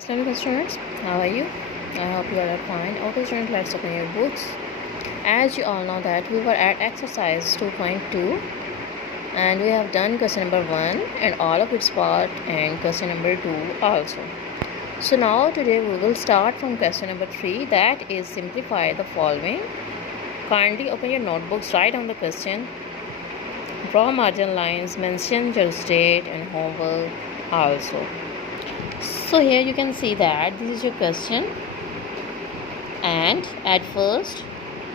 Assalamualaikum students, how are you? I hope you all are fine. Okay students, let's open your books. As you all know that we were at exercise 2.2 and we have done question number 1 and all of its part and question number 2 also. So now today we will start from question number 3, that is simplify the following. Kindly open your notebooks, write down the question, draw margin lines, mention your state and homework also. So here you can see that this is your question, and at first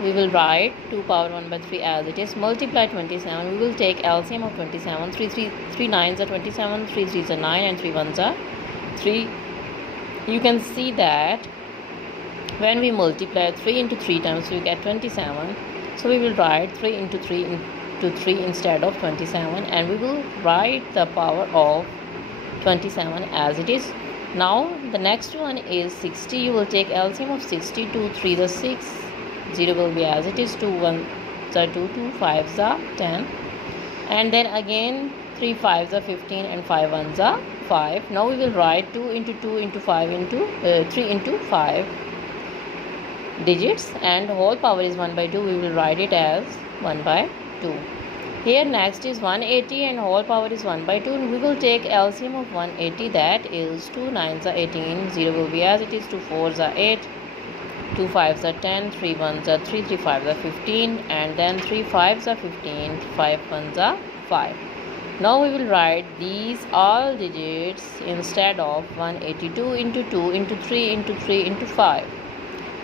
we will write 2 power 1 by 3 as it is, multiply 27. We will take LCM of 27. 3 9s are 27, 3 3s are 9 and 3 1s are 3. You can see that when we multiply 3 into 3 times we get 27. So we will write 3 into 3 into 3 instead of 27, and we will write the power of 27 as it is. Now the next one is 60. You will take LCM of 60. 2 3 the 6, 0 will be as it is, 2 1 the 2, 2 5 the 10, and then again 3 5 the 15 and 5 1 the 5. Now we will write 2 into 2 into 5 into 3 into 5 digits, and whole power is 1 by 2. We will write it as 1 by 2. Here next is 180 and whole power is 1 by 2. We will take LCM of 180, that is 2 9s are 18, 0 will be as it is, 2 4s are 8, 2 5s are 10, 3 1s are 3, 3 5s are 15, and then 3 5s are 15, 5 1s are 5. Now we will write these all digits instead of 182 into 2 into 3 into 3 into 5,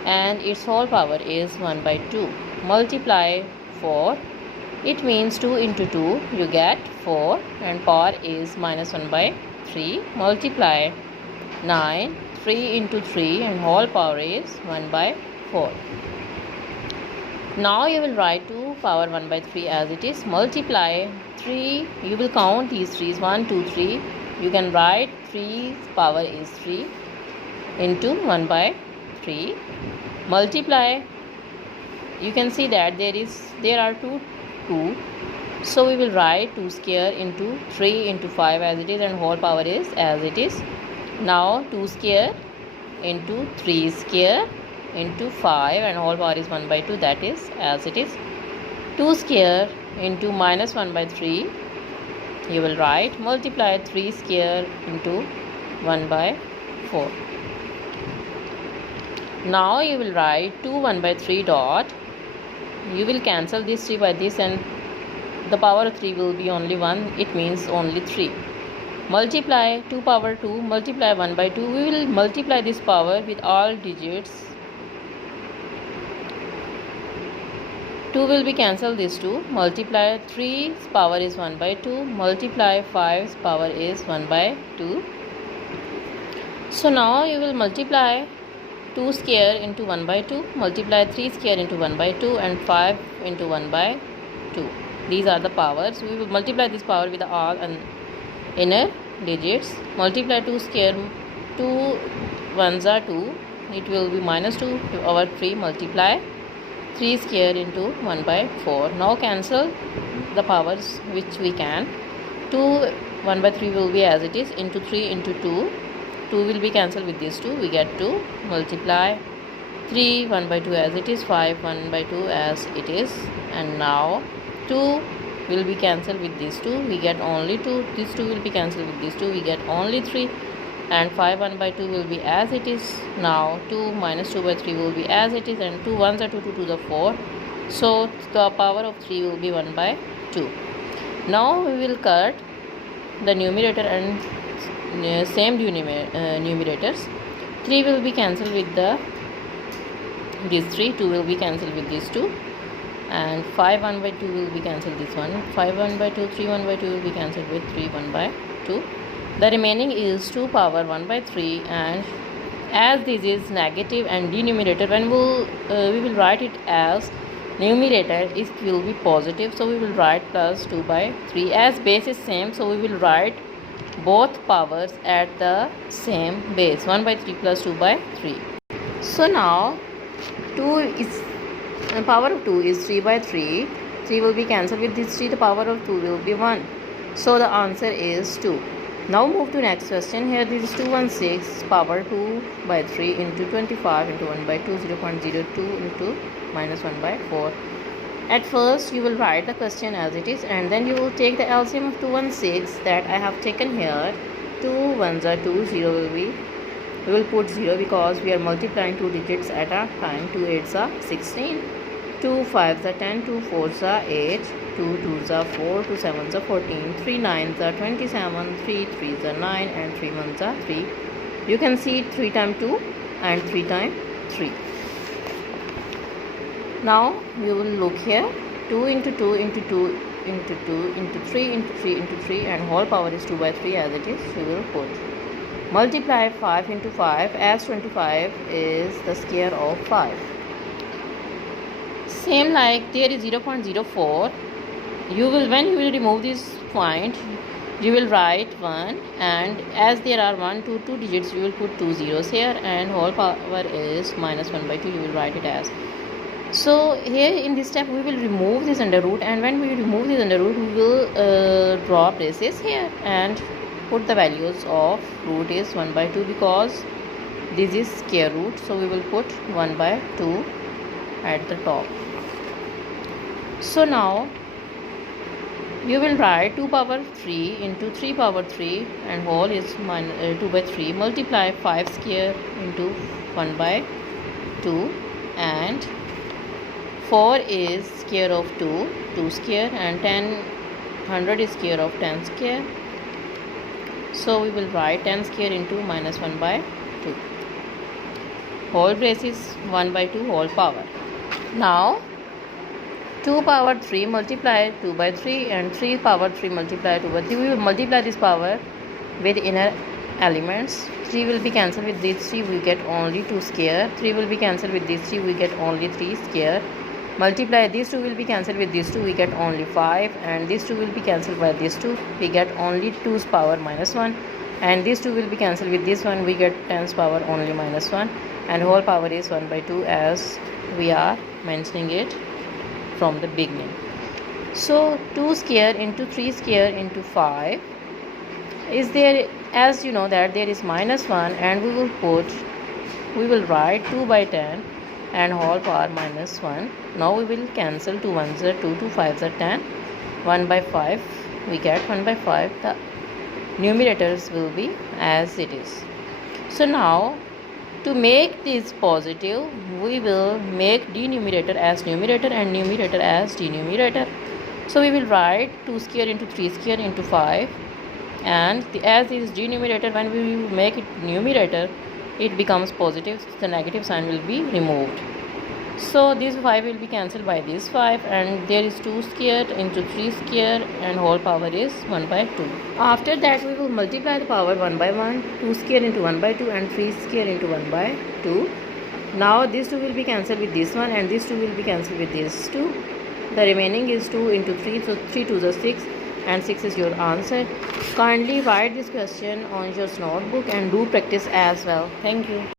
and its whole power is 1 by 2. Multiply 4. It means 2 into 2, you get 4, and power is minus 1 by 3. Multiply 9, 3 into 3, and whole power is 1 by 4. Now you will write 2 power 1 by 3 as it is. Multiply 3, you will count these 3's, 1, 2, 3. You can write 3's power is 3 into 1 by 3. Multiply, you can see that there are 2, so we will write 2 square into 3 into 5 as it is, and whole power is as it is. Now 2 square into 3 square into 5, and whole power is 1 by 2, that is as it is. 2 square into minus 1 by 3, you will write. Multiply 3 square into 1 by 4. Now you will write 2 1 by 3 dot. You will cancel this 3 by this, and the power of 3 will be only 1. It means only 3. Multiply 2 power 2. Multiply 1 by 2. We will multiply this power with all digits. 2 will be cancelled this 2. Multiply 3's power is 1 by 2. Multiply 5's power is 1 by 2. So now you will multiply 2 square into 1 by 2, multiply 3 square into 1 by 2, and 5 into 1 by 2. These are the powers. We will multiply this power with all inner digits. Multiply 2 square, 2 1s are 2, it will be minus 2 over 3. Multiply 3 square into 1 by 4. Now cancel the powers which we can. 2 1 by 3 will be as it is, into 3 into 2. 2 will be cancelled with these 2, we get 2. Multiply 3 1 by 2 as it is, 5 1 by 2 as it is, and now 2 will be cancelled with these 2, we get only 2. These 2 will be cancelled with these 2, we get only 3, and 5 1 by 2 will be as it is. Now 2 minus 2 by 3 will be as it is, and 2 1s are 2, 2 to the 4, so the power of 3 will be 1 by 2. Now we will cut the numerator and same numerators. 3 will be cancelled with these 3, 2 will be cancelled with these 2, and 5 1 by 2 will be cancelled this one, 5 1 by 2, 3 1 by 2 will be cancelled with 3 1 by 2. The remaining is 2 power 1 by 3, and as this is negative and denominator, when we will write it as numerator, it will be positive, so we will write plus 2 by 3. As base is same, so we will write both powers at the same base, 1 by 3 plus 2 by 3. So now 2 is the power of 2 is 3 by 3. 3 will be cancelled with this 3, the power of 2 will be 1. So the answer is 2. Now move to next question. Here this is 216 power 2 by 3 into 25 into 1 by 2, 0.02 into minus 1 by 4. At first you will write the question as it is, and then you will take the LCM of 216 that I have taken here. 2 1s are 2, 0 will be, we will put 0 because we are multiplying two digits at a time. 2 8s are 16, 2 5s are 10, 2 4s are 8, 2 2s are 4, 2 7s are 14, 3 9s are 27, 3 3s are 9, and 3 1s are 3. You can see 3 times 2 and 3 times 3. Now you will look here, 2 into 2 into 2 into 2 into 3 into 3 into 3, and whole power is 2 by 3 as it is. You will put, multiply 5 into 5 as 25 is the square of 5. Same like there is 0.04. You will, when you will remove this point, you will write 1, and as there are 1 2 2 digits, you will put 2 zeros here, and whole power is minus 1 by 2. You will write it as. So here in this step we will remove this under root, and when we remove this under root, we will draw braces here and put the values of root is 1 by 2 because this is square root. So we will put 1 by 2 at the top. So now you will write 2 power 3 into 3 power 3, and whole is 2 by 3. Multiply 5 square into 1 by 2, and 4 is square of 2, 2 square, and 10 100 is square of 10 square. So we will write 10 square into minus 1 by 2. Whole brace is 1 by 2 whole power. Now 2 power 3 multiply 2 by 3, and 3 power 3 multiply 2 by 3. We will multiply this power with inner elements. 3 will be cancelled with these 3, we get only 2 square. 3 will be cancelled with these 3, we get only 3 square. Multiply these 2 will be cancelled with these 2, we get only 5, and these 2 will be cancelled by these 2, we get only 2's power minus 1, and these 2 will be cancelled with this one, we get 10's power only minus 1, and whole power is 1 by 2 as we are mentioning it from the beginning. So 2 square into 3 square into 5 is there, as you know that there is minus 1, and we will write 2 by 10 and whole power minus 1. Now we will cancel 2 1s are 2, 2 5s are 10, 1 by 5 we get 1 by 5. The numerators will be as it is. So now to make this positive, we will make denominator as numerator and numerator as denominator. So we will write 2 square into 3 square into 5, and as this is denominator, when we make it numerator, it becomes positive, the negative sign will be removed. So this 5 will be cancelled by this 5, and there is 2 square into 3 square, and whole power is 1 by 2. After that we will multiply the power 1 by 1, 2 square into 1 by 2, and 3 square into 1 by 2. Now this 2 will be cancelled with this one, and this 2 will be cancelled with this 2. The remaining is 2 into 3, so 3 2s are 6, and 6 is your answer. Kindly write this question on your notebook and do practice as well. Thank you.